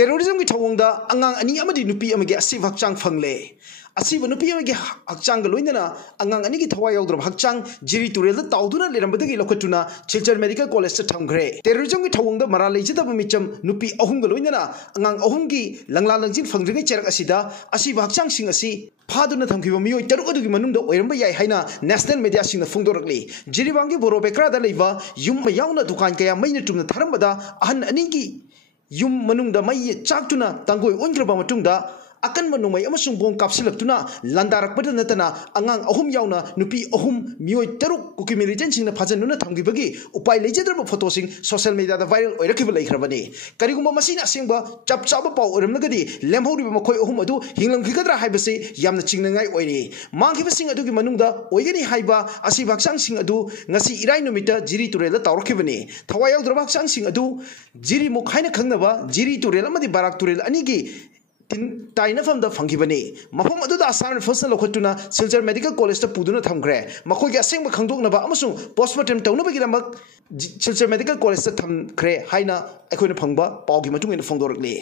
terrorism की थवंगदा अंगांग अनि अमदि नुपी अमगे असिब हक्चांग फंगले असिब नुपी अमगे हक्चांग लोइनना अंगांग अनि की थवा याउद्रब हक्चांग जिरी तुरेल ताउदुना लेरंबदगी लोखटुना सिलचर मेडिकल कॉलेज से थमग्रे टेररिज्म की थवंगदा मरा लेजदब मिचम नुपी अहुम लोइनना अंगांग अहुम की लंगला लंजिन फंगद्रिगे चेरक असिदा असिब हक्चांग सिंग असि फादुना थमखिबा मियोय तरुक अदुगी मनुंगदा ओइरंबा याय हाइना नेशनल मीडिया सिंगना फोंदोरकली जिरीबांगी बोरो बेकरादा लेबा युम याउना दुकान कया मैना तुमना थरंबदा अहन अनिगी युम मनुंगदा मई चाकटुना तंगोय ओनग्रबा मतुंगदा अकन मनोमय अमसुंग बोंग कापसिलक्तुना लंदारकपदा नतना अंगांग अहुम याउना नुपी अहुम मियोय तरुक कुकी मिलिटेंट सिंगना फाजनुना थमगिबगी उपाय लेजद्रब फोटोसिंग सोशल मीडिया दा वायरल ओइरखिबा लेखरबनी करिगुंबा मसिना असेंबा चप चाबा पाउ ओरमनगदी लेमहौरिबा मखोय अहुम अदु हिंगलमखिगद्रा हाइबसे यामना चिंगनगाय ओइरि मांगिबसिंग अदुगी मनुंगदा ओइगनी हाइबा असि भागसांग सिंग अदु ngasi irai numita jiri turela tawrkhibani thawayal drobak sang sing adu jiri mukhaina khangnaba jiri turel amadi barak turel ani gi tin taina fam da phangibani mafam adu da asan first lokhotuna silchar medical college ta puduna thamgre makhoi gi aseng ba khangdoknaba amasung postmortem tawnaba gi ramak silchar medical college ta thamkhre haina akoina phangba pawgi matung ina phangdorakli